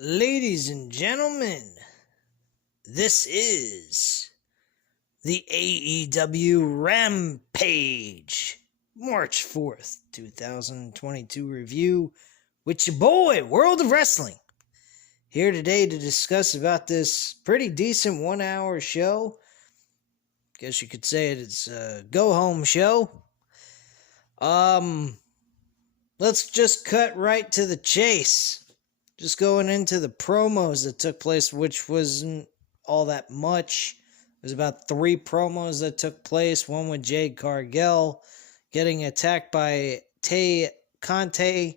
Ladies and gentlemen, this is the AEW Rampage March 4th, 2022 review with your boy, World of Wrestling. Here today to discuss about this pretty decent 1 hour show. Guess you could say it's a go-home show. Let's just cut right to the chase. Just going into the promos that took place, which wasn't all that much. There's about 3 promos that took place. One with Jade Cargill getting attacked by Tay Conte.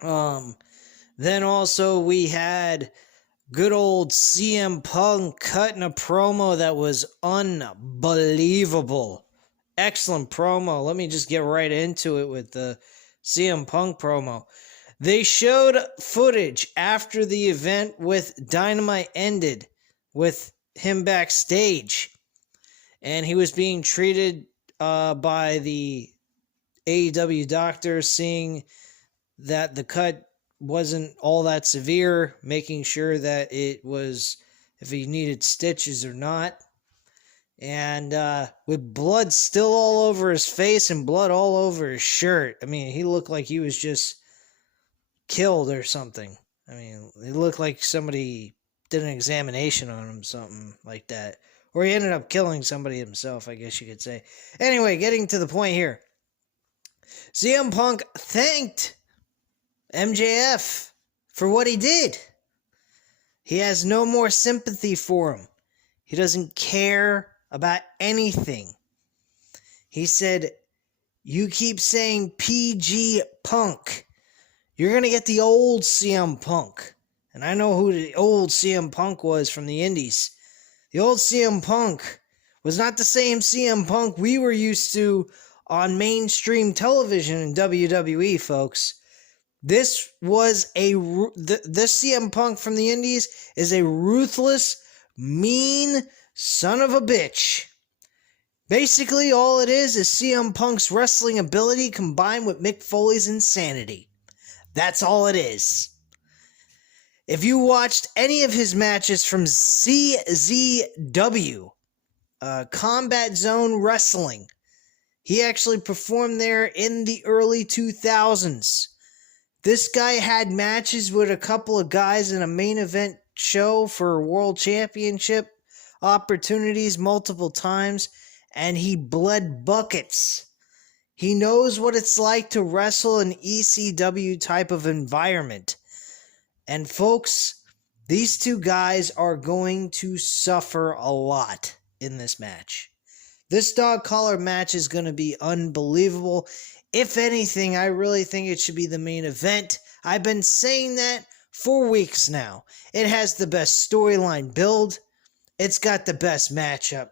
Then also we had good old CM Punk cutting a promo that was unbelievable. Excellent promo. Let me just get right into it with the CM Punk promo. They showed footage after the event with Dynamite ended with him backstage. And he was being treated by the AEW doctor, seeing that the cut wasn't all that severe, making sure that it was, if he needed stitches or not. And with blood still all over his face and blood all over his shirt. I mean, he looked like he was just killed or something. I mean, it looked like somebody did an examination on him, something like that. Or he ended up killing somebody himself, I guess you could say. Anyway, getting to the point here. CM Punk thanked MJF for what he did. He has no more sympathy for him. He doesn't care about anything. He said, "You keep saying PG Punk. You're going to get the old CM Punk." And I know who the old CM Punk was from the indies. The old CM Punk was not the same CM Punk we were used to on mainstream television in WWE, folks. This was this CM Punk from the indies is a ruthless, mean son of a bitch. Basically, all it is CM Punk's wrestling ability combined with Mick Foley's insanity. That's all it is. If you watched any of his matches from CZW, Combat Zone Wrestling, he actually performed there in the early 2000s. This guy had matches with a couple of guys in a main event show for World Championship opportunities multiple times, and he bled buckets. He knows what it's like to wrestle in ECW type of environment. And folks, these two guys are going to suffer a lot in this match. This dog collar match is going to be unbelievable. If anything, I really think it should be the main event. I've been saying that for weeks now. It has the best storyline build. It's got the best matchup.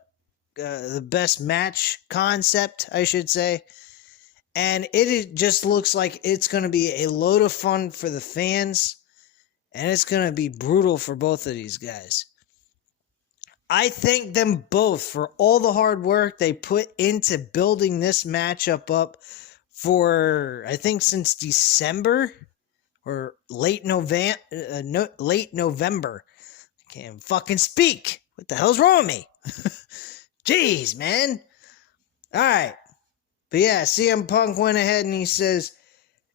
The best match concept, I should say. And it just looks like it's going to be a load of fun for the fans. And it's going to be brutal for both of these guys. I thank them both for all the hard work they put into building this matchup up for, I think, since December or late November. I can't fucking speak. What the hell's wrong with me? Jeez, man. All right. But yeah, CM Punk went ahead and he says,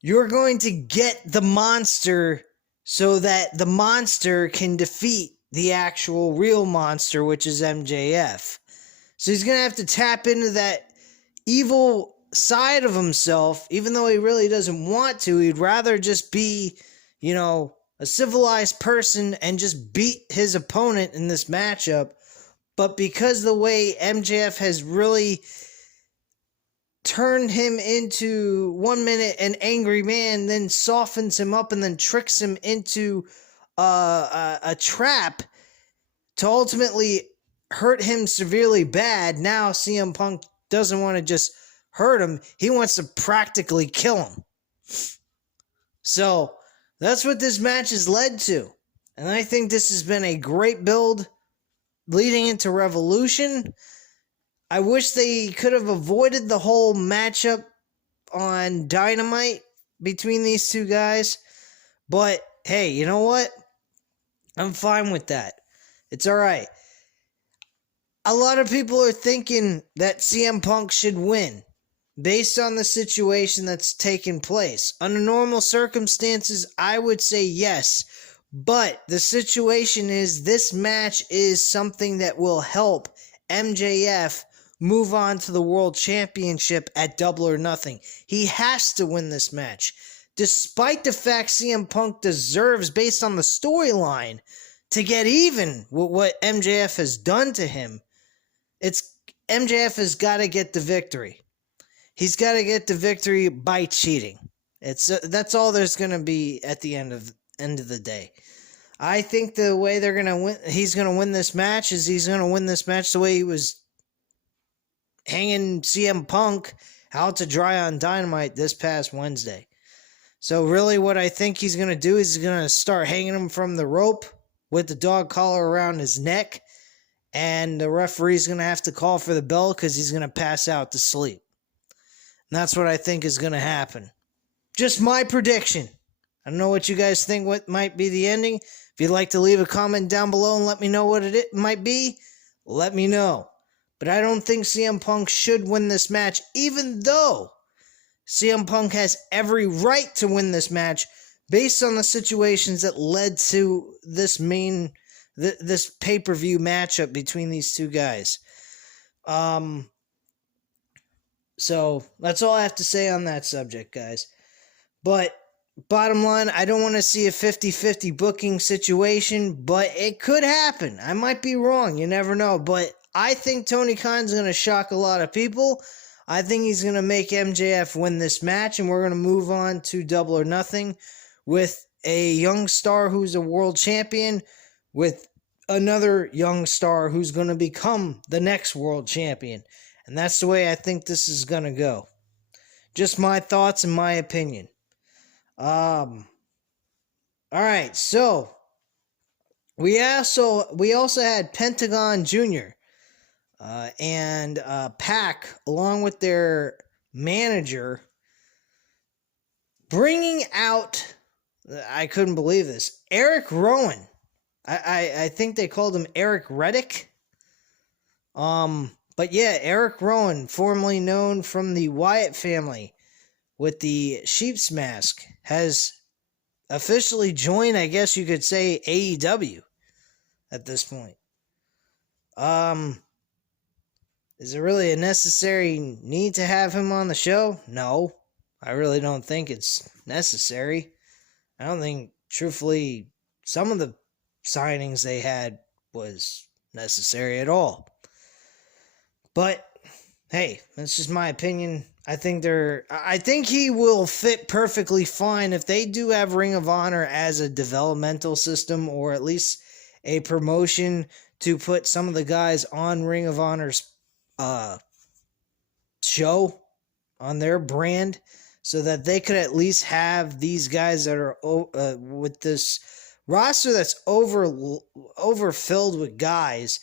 "You're going to get the monster so that the monster can defeat the actual real monster, which is MJF." So he's going to have to tap into that evil side of himself, even though he really doesn't want to. He'd rather just be, a civilized person and just beat his opponent in this matchup. But because the way MJF has really turned him into 1 minute an angry man, then softens him up and then tricks him into a trap to ultimately hurt him severely bad. Now CM Punk doesn't want to just hurt him. He wants to practically kill him. So that's what this match has led to. And I think this has been a great build leading into Revolution. I wish they could have avoided the whole matchup on Dynamite between these two guys. But hey, you know what? I'm fine with that. It's all right. A lot of people are thinking that CM Punk should win based on the situation that's taken place. Under normal circumstances, I would say yes. But the situation is this match is something that will help MJF move on to the World Championship at Double or Nothing. He has to win this match. Despite the fact CM Punk deserves, based on the storyline, to get even with what MJF has done to him, it's MJF has got to get the victory. He's got to get the victory by cheating. That's all there's going to be at the end of the day. I think the way they're going to win, he's going to win this match is he's going to win this match the way he was hanging CM Punk out to dry on Dynamite this past Wednesday. So really what I think he's going to do is he's going to start hanging him from the rope with the dog collar around his neck, and the referee's going to have to call for the bell because he's going to pass out to sleep. And that's what I think is going to happen. Just my prediction. I don't know what you guys think what might be the ending. If you'd like to leave a comment down below and let me know what it might be, let me know. But I don't think CM Punk should win this match, even though CM Punk has every right to win this match based on the situations that led to this this pay-per-view matchup between these two guys. So that's all I have to say on that subject, guys. But bottom line, I don't want to see a 50-50 booking situation, but it could happen. I might be wrong. You never know. But I think Tony Khan's going to shock a lot of people. I think he's going to make MJF win this match, and we're going to move on to Double or Nothing with a young star who's a world champion with another young star who's going to become the next world champion. And that's the way I think this is going to go. Just my thoughts and my opinion. All right, so we also had Pentagon Jr. And Pac, along with their manager, bringing out, I couldn't believe this, Eric Rowan. I think they called him Eric Reddick. But yeah, Eric Rowan, formerly known from the Wyatt family with the sheep's mask, has officially joined, I guess you could say, AEW at this point. Is it really a necessary need to have him on the show? No, I really don't think it's necessary. I don't think, truthfully, some of the signings they had was necessary at all. But hey, that's just my opinion. I think he will fit perfectly fine if they do have Ring of Honor as a developmental system, or at least a promotion to put some of the guys on Ring of Honor's show on their brand, so that they could at least have these guys that are with this roster that's overfilled with guys.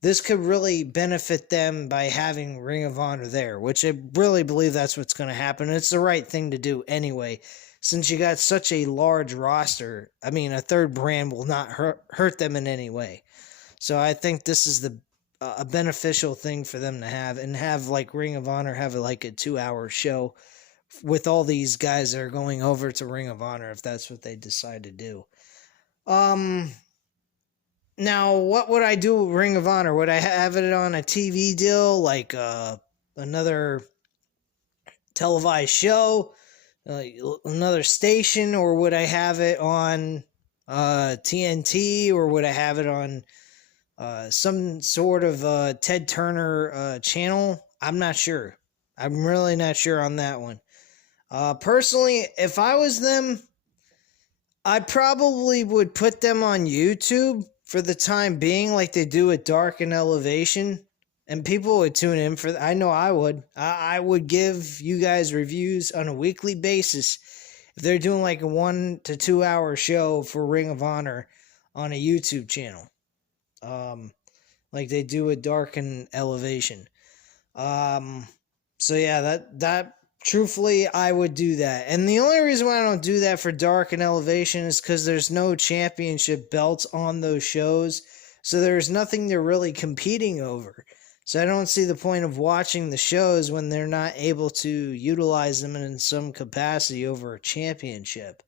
This could really benefit them by having Ring of Honor there, which I really believe that's what's going to happen. It's the right thing to do anyway, since you got such a large roster. I mean, a third brand will not hurt them in any way. So I think this is a beneficial thing for them to have, and have like Ring of Honor have like a 2-hour show with all these guys that are going over to Ring of Honor, if that's what they decide to do. Now, what would I do with Ring of Honor? Would I have it on a TV deal, like another televised show, another station, or would I have it on TNT, or would I have it on some sort of Ted Turner channel? I'm not sure. I'm really not sure on that one. Personally, if I was them, I probably would put them on YouTube for the time being, like they do at Dark and Elevation, and people would tune in for I know I would. I would give you guys reviews on a weekly basis if they're doing like a 1 to 2 hour show for Ring of Honor on a YouTube channel, like they do at Dark and Elevation. So yeah, that Truthfully, I would do that. And the only reason why I don't do that for Dark and Elevation is because there's no championship belts on those shows. So there's nothing they're really competing over. So I don't see the point of watching the shows when they're not able to utilize them in some capacity over a championship.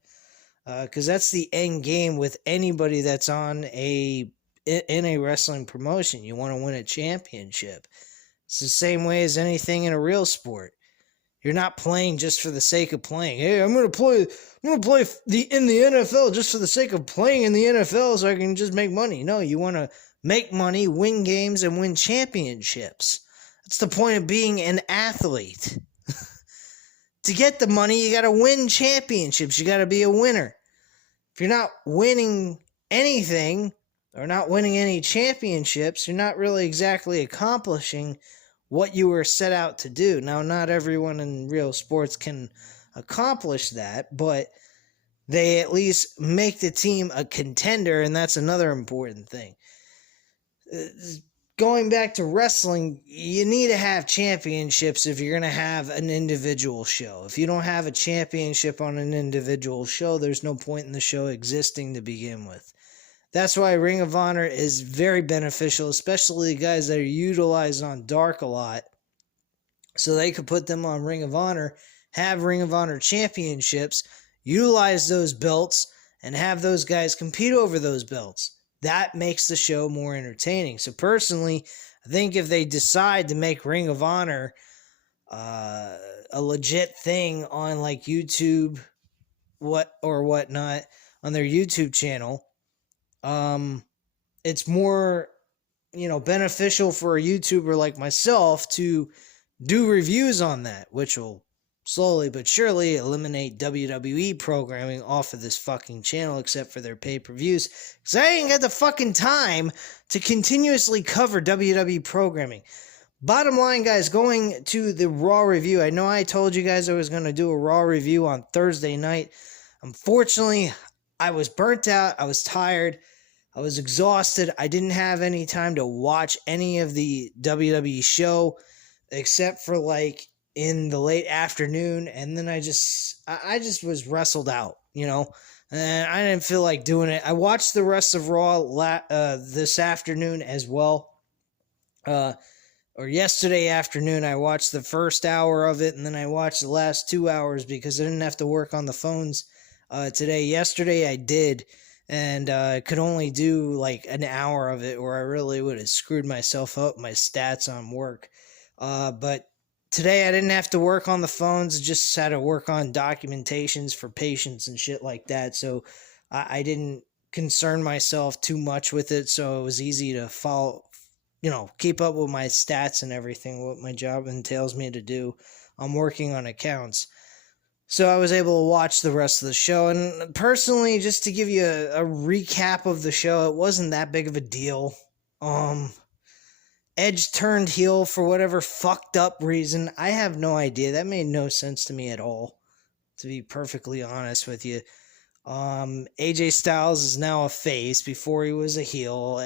Because that's the end game with anybody that's in a wrestling promotion. You want to win a championship. It's the same way as anything in a real sport. You're not playing just for the sake of playing. Hey, I'm gonna play in the NFL just for the sake of playing in the NFL so I can just make money. No, you want to make money, win games, and win championships. That's the point of being an athlete. To get the money, you got to win championships. You got to be a winner. If you're not winning anything or not winning any championships, you're not really exactly accomplishing what you were set out to do. Now, not everyone in real sports can accomplish that, but they at least make the team a contender, and that's another important thing. Going back to wrestling, you need to have championships if you're going to have an individual show. If you don't have a championship on an individual show, there's no point in the show existing to begin with. That's why Ring of Honor is very beneficial, especially the guys that are utilized on Dark a lot. So they could put them on Ring of Honor, have Ring of Honor championships, utilize those belts, and have those guys compete over those belts. That makes the show more entertaining. So personally, I think if they decide to make Ring of Honor a legit thing on like YouTube whatnot, on their YouTube channel, it's more, beneficial for a YouTuber like myself to do reviews on that, which will slowly but surely eliminate WWE programming off of this fucking channel, except for their pay-per-views, because I ain't got the fucking time to continuously cover WWE programming. Bottom line, guys, going to the Raw review, I know I told you guys I was going to do a Raw review on Thursday night. Unfortunately, I was burnt out, I was tired, I was exhausted. I didn't have any time to watch any of the WWE show except for like in the late afternoon, and then I just was wrestled out, and I didn't feel like doing it. I watched the rest of Raw this afternoon as well, or yesterday afternoon. I watched the first hour of it, and then I watched the last 2 hours because I didn't have to work on the phones today. Yesterday I did, and I could only do like an hour of it, or I really would have screwed myself up, my stats on work. But today I didn't have to work on the phones, just had to work on documentations for patients and shit like that, so I didn't concern myself too much with it, so it was easy to follow, keep up with my stats and everything, what my job entails me to do. I'm working on accounts. So I was able to watch the rest of the show, and personally, just to give you a recap of the show, it wasn't that big of a deal. Edge turned heel for whatever fucked up reason. I have no idea. That made no sense to me at all, to be perfectly honest with you. AJ Styles is now a face. Before he was a heel.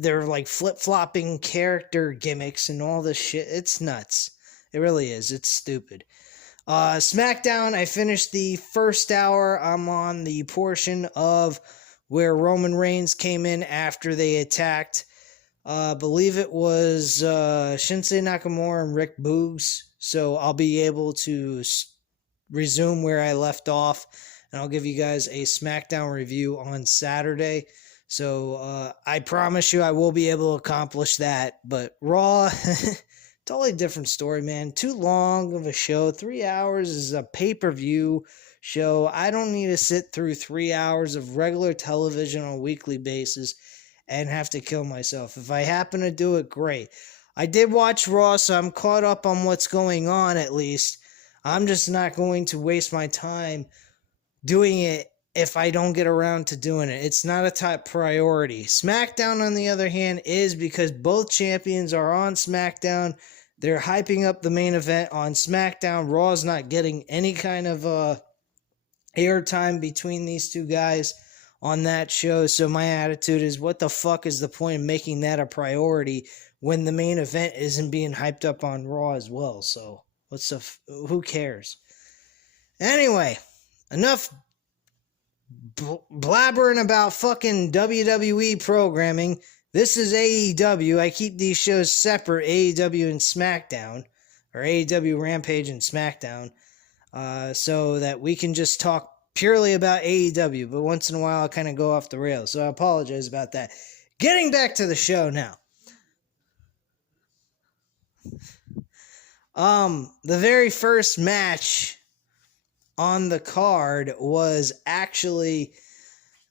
They're like flip-flopping character gimmicks and all this shit. It's nuts. It really is. It's stupid. SmackDown, I finished the first hour. I'm on the portion of where Roman Reigns came in after they attacked, believe it was Shinsuke Nakamura and Rick Boogs. So I'll be able to resume where I left off, and I'll give you guys a SmackDown review on Saturday. So I promise you I will be able to accomplish that. But Raw, totally different story, man. Too long of a show. 3 hours is a pay-per-view show. I don't need to sit through 3 hours of regular television on a weekly basis and have to kill myself. If I happen to do it, great. I did watch Raw, so I'm caught up on what's going on at least. I'm just not going to waste my time doing it if I don't get around to doing it. It's not a top priority. SmackDown, on the other hand, is, because both champions are on SmackDown. They're hyping up the main event on SmackDown. Raw's not getting any kind of airtime between these two guys on that show. So my attitude is, what the fuck is the point of making that a priority when the main event isn't being hyped up on Raw as well? So Who cares? Anyway, enough blabbering about fucking WWE programming. This is AEW. I keep these shows separate, AEW and SmackDown, or AEW Rampage and SmackDown, so that we can just talk purely about AEW, but once in a while I kind of go off the rails, so I apologize about that. Getting back to the show now. The very first match on the card was actually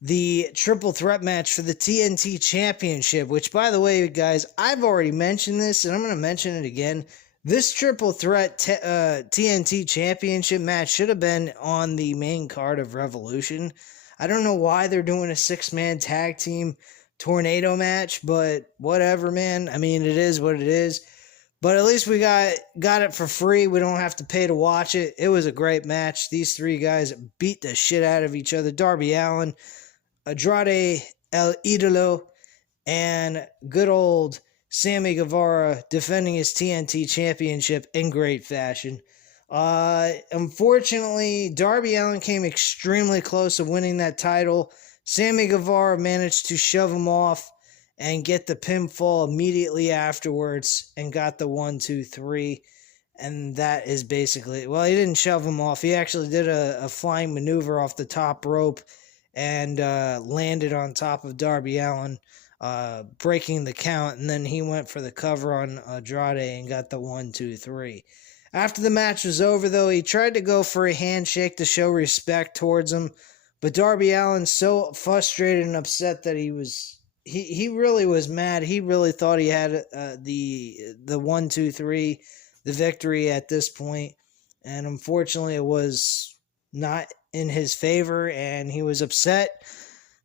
the triple threat match for the TNT Championship, which, by the way, guys, I've already mentioned this, and I'm going to mention it again. This triple threat TNT Championship match should have been on the main card of Revolution. I don't know why they're doing a 6-man tag team tornado match, but whatever, man. I mean, it is what it is. But at least we got it for free. We don't have to pay to watch it. It was a great match. These three guys beat the shit out of each other. Darby Allin, Andrade El Idolo, and good old Sammy Guevara defending his TNT Championship in great fashion. Unfortunately, Darby Allin came extremely close to winning that title. Sammy Guevara managed to shove him off and get the pinfall immediately afterwards and got the 1-2-3. And that is basically, well, he didn't shove him off. He actually did a flying maneuver off the top rope and landed on top of Darby Allin, breaking the count. And then he went for the cover on Andrade and got the 1-2-3. After the match was over, though, he tried to go for a handshake to show respect towards him. But Darby Allin's so frustrated and upset that he really was mad. He really thought he had the 1-2-3, the victory at this point. And unfortunately, it was not in his favor, and he was upset.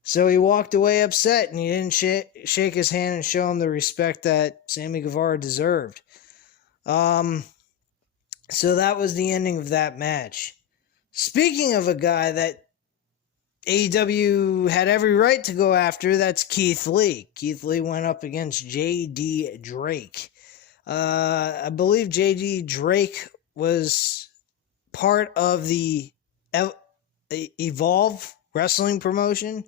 So he walked away upset, and he didn't shake his hand and show him the respect that Sammy Guevara deserved. So that was the ending of that match. Speaking of a guy that AEW had every right to go after, that's Keith Lee. Keith Lee went up against J.D. Drake. I believe J.D. Drake was part of the Evolve wrestling promotion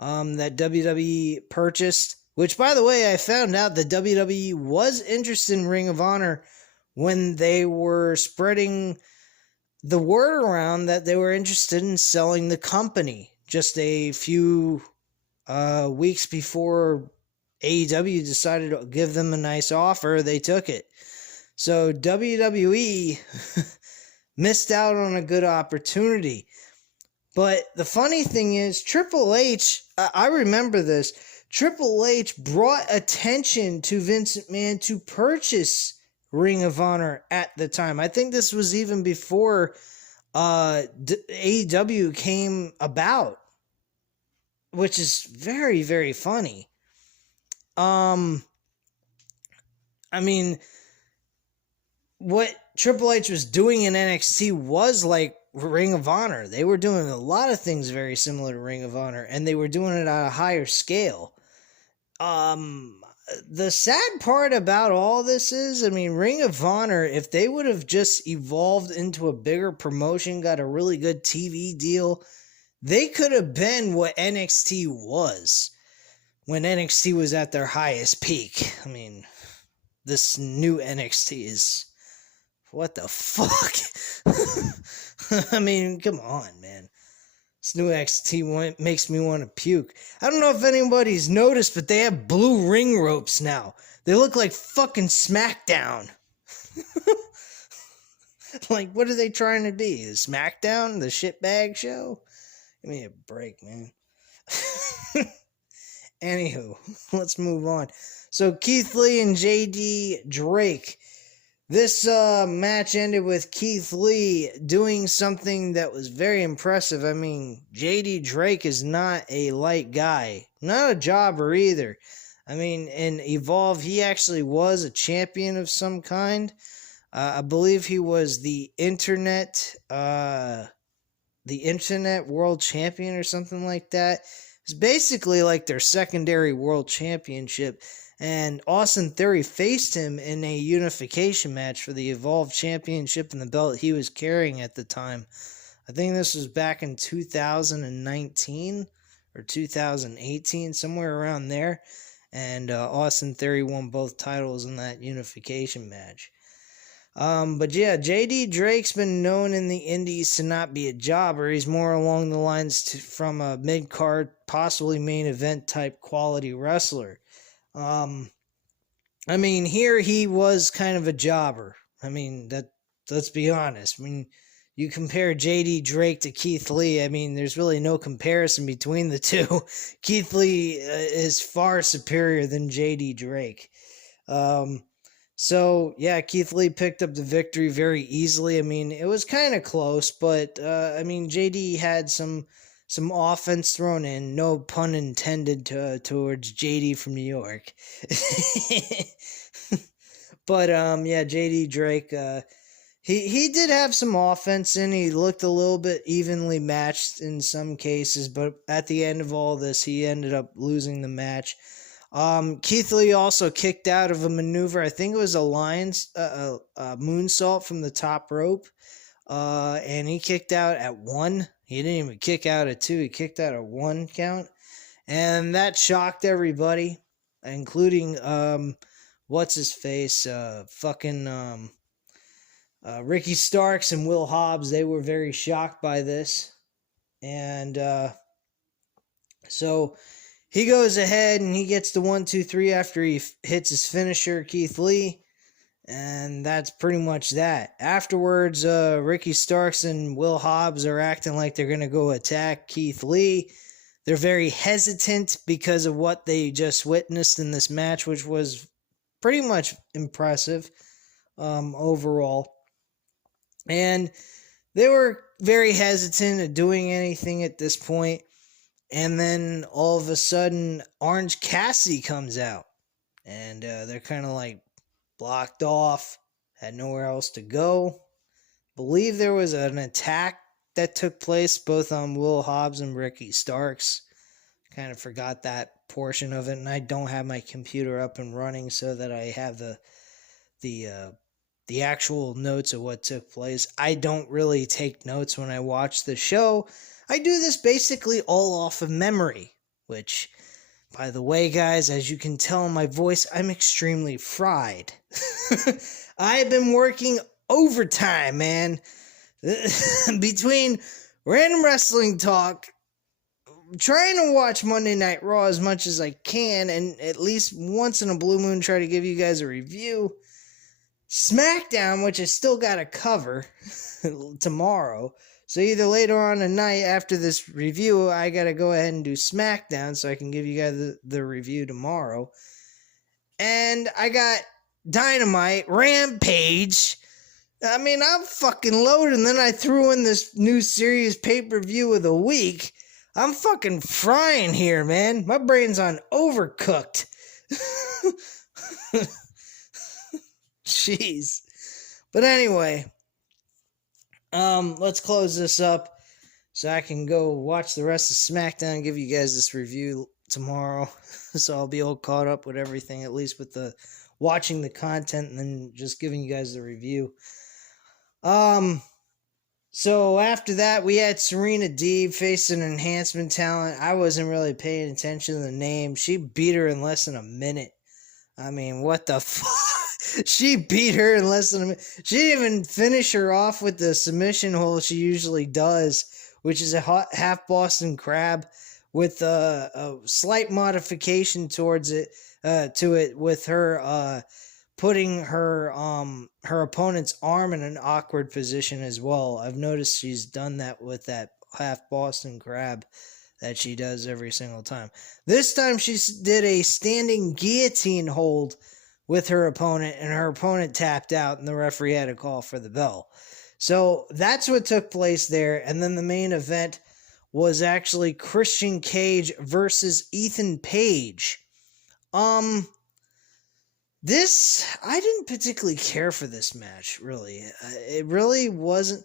that WWE purchased, which, by the way, I found out that WWE was interested in Ring of Honor when they were spreading the word around that they were interested in selling the company. Just a few weeks before AEW decided to give them a nice offer, they took it. So WWE missed out on a good opportunity. But the funny thing is, Triple H, I remember this, Triple H brought attention to Vince McMahon to purchase Ring of Honor at the time. I think this was even before AEW came about, which is very, very funny. I mean, what Triple H was doing in NXT was like Ring of Honor. They were doing a lot of things very similar to Ring of Honor, and they were doing it at a higher scale. The sad part about all this is, I mean, Ring of Honor, if they would have just evolved into a bigger promotion, got a really good TV deal, they could have been what NXT was when NXT was at their highest peak. I mean, this new NXT is, what the fuck? I mean, come on, man. This new NXT makes me want to puke. I don't know if anybody's noticed, but they have blue ring ropes now. They look like fucking SmackDown. Like, what are they trying to be? The SmackDown? The shitbag show? Give me a break, man. Anywho, let's move on. So, Keith Lee and J.D. Drake. This match ended with Keith Lee doing something that was very impressive. I mean, J.D. Drake is not a light guy. Not a jobber either. I mean, in Evolve, he actually was a champion of some kind. I believe he was the internet world champion or something like that. It's basically like their secondary world championship. And Austin Theory faced him in a unification match for the Evolve Championship and the belt he was carrying at the time. I think this was back in 2019 or 2018, somewhere around there. And Austin Theory won both titles in that unification match. But yeah, JD Drake's been known in the indies to not be a jobber. He's more along the lines from a mid-card, possibly main event type quality wrestler. I mean, here he was kind of a jobber. I mean, let's be honest. I mean, you compare JD Drake to Keith Lee, I mean, there's really no comparison between the two. Keith Lee is far superior than JD Drake. So, yeah, Keith Lee picked up the victory very easily. I mean, it was kind of close, but, I mean, JD had some offense thrown in, no pun intended towards JD from New York. But, yeah, JD Drake, he did have some offense in. He looked a little bit evenly matched in some cases, but at the end of all this, he ended up losing the match. Keith Lee also kicked out of a maneuver. I think it was a moonsault from the top rope. And he kicked out at 1. He didn't even kick out at 2. He kicked out at 1 count. And that shocked everybody, including, what's his face? Ricky Starks and Will Hobbs. They were very shocked by this. And, so he goes ahead and he gets the 1, 2, 3 after he hits his finisher, Keith Lee. And that's pretty much that. Afterwards, Ricky Starks and Will Hobbs are acting like they're going to go attack Keith Lee. They're very hesitant because of what they just witnessed in this match, which was pretty much impressive overall. And they were very hesitant at doing anything at this point. And then all of a sudden, Orange Cassidy comes out. And they're kind of like blocked off, had nowhere else to go. Believe there was an attack that took place both on Will Hobbs and Ricky Starks. Kind of forgot that portion of it, and I don't have my computer up and running so that I have the actual notes of what took place. I don't really take notes when I watch the show. I do this basically all off of memory, which, by the way, guys, as you can tell in my voice, I'm extremely fried. I've been working overtime, man. Between random wrestling talk, trying to watch Monday Night Raw as much as I can, and at least once in a blue moon try to give you guys a review. SmackDown, which I still got to cover tomorrow. So either later on tonight after this review, I got to go ahead and do SmackDown so I can give you guys the review tomorrow. And I got Dynamite, Rampage. I mean, I'm fucking loaded. And then I threw in this new series pay-per-view of the week. I'm fucking frying here, man. My brain's on overcooked. Jeez. But anyway, let's close this up so I can go watch the rest of SmackDown and give you guys this review tomorrow. So I'll be all caught up with everything, at least with the watching the content and then just giving you guys the review. So after that, we had Serena Deeb facing enhancement talent. I wasn't really paying attention to the name. She beat her in less than a minute. I mean, what the fuck? She beat her in less than a minute. She didn't even finish her off with the submission hold she usually does, which is a half Boston Crab with a slight modification towards it, to it, with her putting her opponent's arm in an awkward position as well. I've noticed she's done that with that half Boston Crab that she does every single time. This time she did a standing guillotine hold with her opponent, and her opponent tapped out, and the referee had to call for the bell. So that's what took place there. And then the main event was actually Christian Cage versus Ethan Page. This, I didn't particularly care for this match, really. It really wasn't.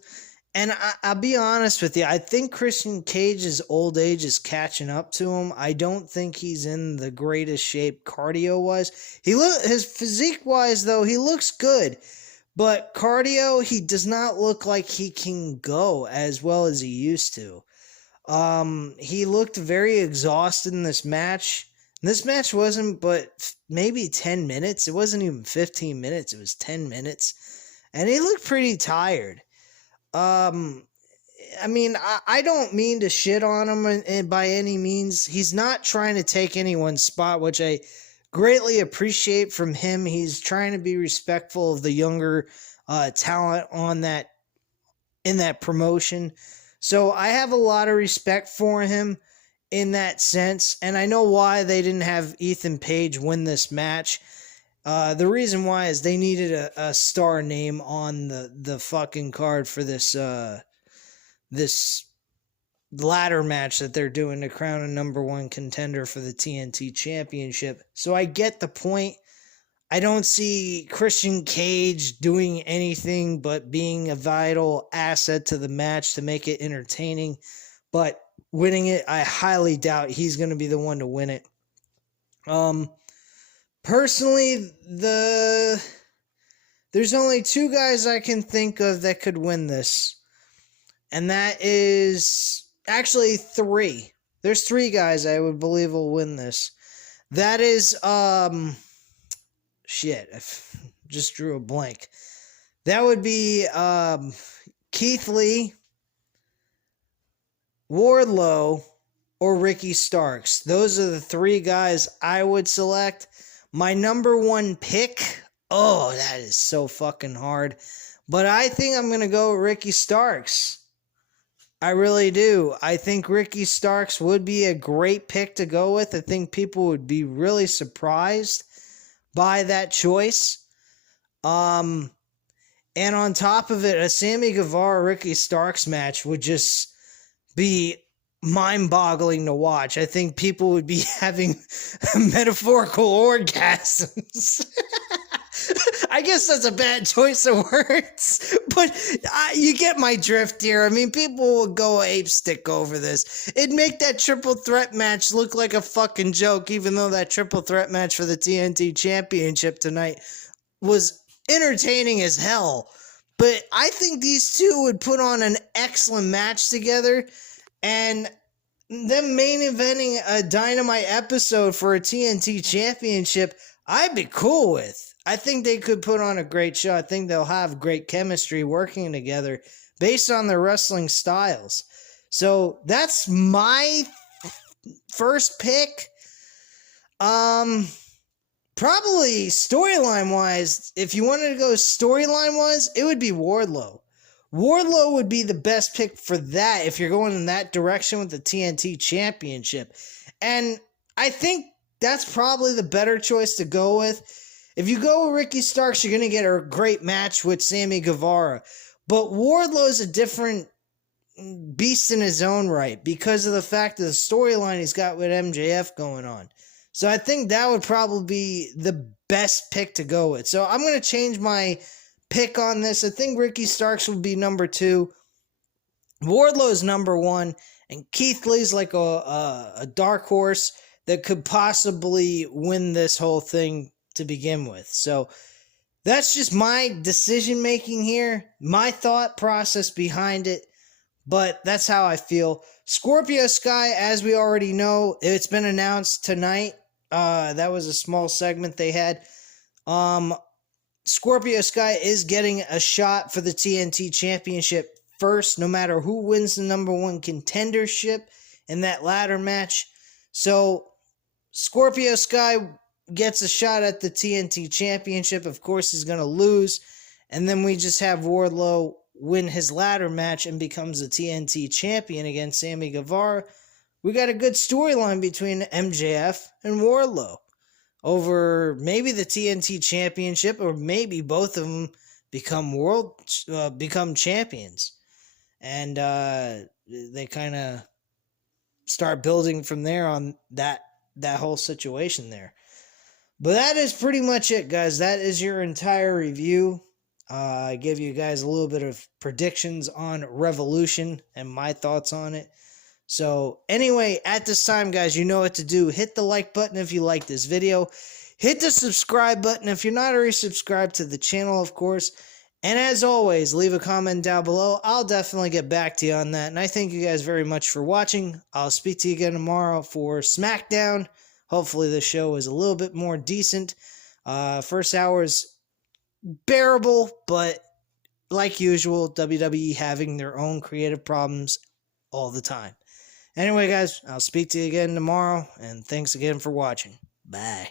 And I'll be honest with you. I think Christian Cage's old age is catching up to him. I don't think he's in the greatest shape cardio-wise. His physique-wise, though, he looks good. But cardio, he does not look like he can go as well as he used to. He looked very exhausted in this match. This match wasn't but maybe 10 minutes. It wasn't even 15 minutes. It was 10 minutes. And he looked pretty tired. I mean, I don't mean to shit on him by any means. He's not trying to take anyone's spot, which I greatly appreciate from him. He's trying to be respectful of the younger talent in that promotion. So I have a lot of respect for him in that sense, and I know why they didn't have Ethan Page win this match. The reason why is they needed a star name on the fucking card for this this ladder match that they're doing to crown a number one contender for the TNT Championship. So I get the point. I don't see Christian Cage doing anything but being a vital asset to the match to make it entertaining. But winning it, I highly doubt he's going to be the one to win it. Personally, there's only two guys I can think of that could win this. And that is actually three. There's three guys I would believe will win this. That is, shit, I just drew a blank. That would be Keith Lee, Wardlow, or Ricky Starks. Those are the three guys I would select. My number one pick, oh, that is so fucking hard. But I think I'm going to go with Ricky Starks. I really do. I think Ricky Starks would be a great pick to go with. I think people would be really surprised by that choice. And on top of it, a Sammy Guevara-Ricky Starks match would just be mind-boggling to watch. I think people would be having metaphorical orgasms. I guess that's a bad choice of words, but you get my drift here. I mean, people will go ape stick over this. It'd make that triple threat match look like a fucking joke, even though that triple threat match for the TNT Championship tonight was entertaining as hell. But I think these two would put on an excellent match together, and them main eventing a Dynamite episode for a TNT Championship, I'd be cool with. I think they could put on a great show. I think they'll have great chemistry working together based on their wrestling styles. So that's my first pick. Probably storyline-wise, if you wanted to go storyline-wise, it would be Wardlow. Wardlow would be the best pick for that if you're going in that direction with the TNT Championship. And I think that's probably the better choice to go with. If you go with Ricky Starks, you're going to get a great match with Sammy Guevara. But Wardlow's a different beast in his own right because of the fact of the storyline he's got with MJF going on. So I think that would probably be the best pick to go with. So I'm going to change my pick on this. I think Ricky Starks would be number 2. Wardlow's number 1. And Keith Lee's like a dark horse that could possibly win this whole thing to begin with. So that's just my decision making here, my thought process behind it, but that's how I feel. Scorpio Sky, as we already know, it's been announced tonight. That was a small segment they had. Scorpio Sky is getting a shot for the TNT Championship first, no matter who wins the number 1 contendership in that ladder match. So Scorpio Sky gets a shot at the TNT Championship. Of course, he's going to lose. And then we just have Wardlow win his ladder match and becomes a TNT champion against Sammy Guevara. We got a good storyline between MJF and Wardlow over maybe the TNT Championship, or maybe both of them become champions. And they kind of start building from there on that whole situation there. But that is pretty much it, guys. That is your entire review I gave you guys a little bit of predictions on Revolution and my thoughts on it. So anyway, at this time, guys, you know what to do. Hit the like button if you like this video. Hit the subscribe button if you're not already subscribed to the channel, of course. And as always, leave a comment down below. I'll definitely get back to you on that. And I thank you guys very much for watching. I'll speak to you again tomorrow for SmackDown. Hopefully the show is a little bit more decent. First hour is bearable, but like usual, WWE having their own creative problems all the time. Anyway, guys, I'll speak to you again tomorrow, and thanks again for watching. Bye.